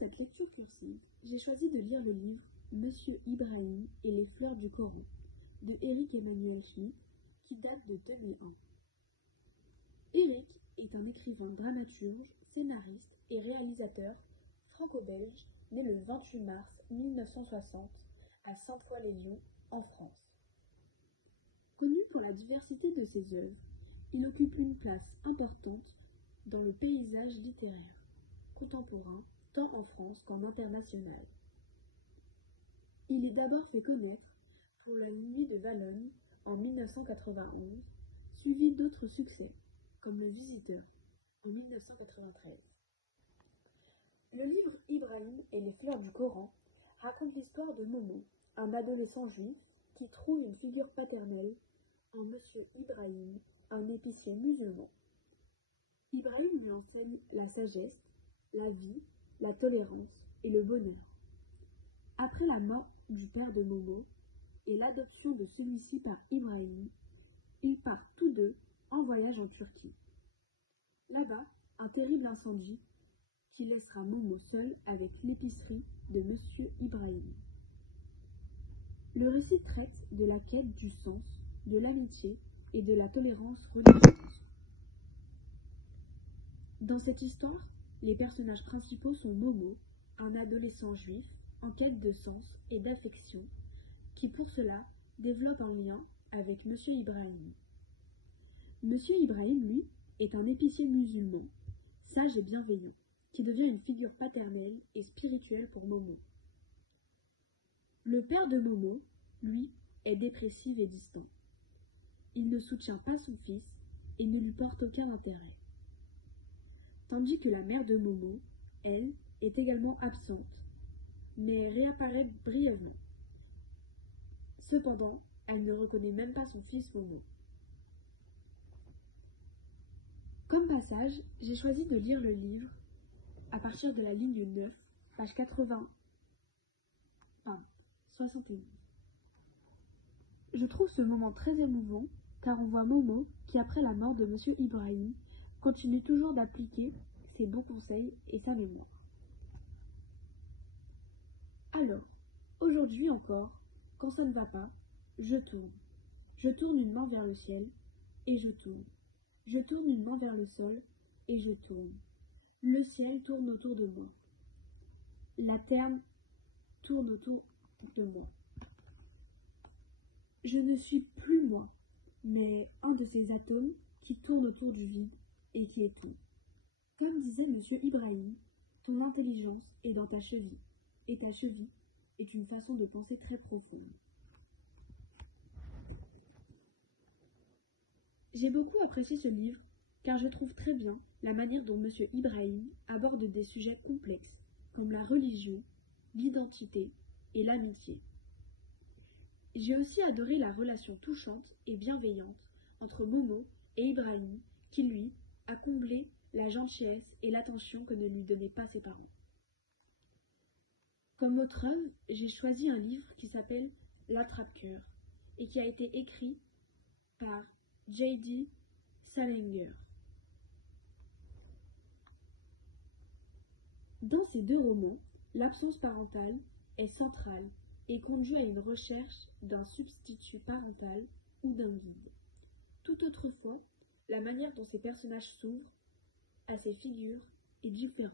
cette lecture cursive, j'ai choisi de lire le livre Monsieur Ibrahim et les fleurs du Coran de Éric Emmanuel Schmitt qui date de 2001. Éric est un écrivain dramaturge, scénariste et réalisateur franco-belge né le 28 mars 1960 à Sainte-Foy-les-Lyons en France. Connu pour la diversité de ses œuvres, il occupe une place importante dans le paysage littéraire contemporain tant en France qu'en international. Il est d'abord fait connaître pour La Nuit de Valognes en 1991, suivi d'autres succès, comme Le Visiteur en 1993. Le livre Ibrahim et les fleurs du Coran raconte l'histoire de Momo, un adolescent juif qui trouve une figure paternelle en Monsieur Ibrahim, un épicier musulman. Ibrahim lui enseigne la sagesse, la vie, la tolérance et le bonheur. Après la mort du père de Momo et l'adoption de celui-ci par Ibrahim, ils partent tous deux en voyage en Turquie. Là-bas, un terrible incendie qui laissera Momo seul avec l'épicerie de Monsieur Ibrahim. Le récit traite de la quête du sens, de l'amitié et de la tolérance religieuse. Dans cette histoire, les personnages principaux sont Momo, un adolescent juif en quête de sens et d'affection, qui pour cela développe un lien avec Monsieur Ibrahim. Monsieur Ibrahim, lui, est un épicier musulman, sage et bienveillant, qui devient une figure paternelle et spirituelle pour Momo. Le père de Momo, lui, est dépressif et distant. Il ne soutient pas son fils et ne lui porte aucun intérêt. Tandis que la mère de Momo, elle, est également absente, mais réapparaît brièvement. Cependant, elle ne reconnaît même pas son fils Momo. Comme passage, j'ai choisi de lire le livre à partir de la ligne 9, page 71. Je trouve ce moment très émouvant car on voit Momo qui, après la mort de Monsieur Ibrahim, continue toujours d'appliquer ses bons conseils et sa mémoire. Alors, aujourd'hui encore, quand ça ne va pas, je tourne. Je tourne une main vers le ciel et je tourne. Je tourne une main vers le sol et je tourne. Le ciel tourne autour de moi. La terre tourne autour de moi. Je ne suis plus moi, mais un de ces atomes qui tourne autour du vide et qui est tout. Comme disait Monsieur Ibrahim, ton intelligence est dans ta cheville, et ta cheville est une façon de penser très profonde. J'ai beaucoup apprécié ce livre, car je trouve très bien la manière dont Monsieur Ibrahim aborde des sujets complexes, comme la religion, l'identité et l'amitié. J'ai aussi adoré la relation touchante et bienveillante entre Momo et Ibrahim, qui lui a comblé la gentillesse et l'attention que ne lui donnaient pas ses parents. Comme autre œuvre, j'ai choisi un livre qui s'appelle L'Attrape-cœur et qui a été écrit par J.D. Salinger. Dans ces deux romans, l'absence parentale est centrale et conduit à une recherche d'un substitut parental ou d'un guide. Tout autrefois, la manière dont ces personnages s'ouvrent à ces figures est différente.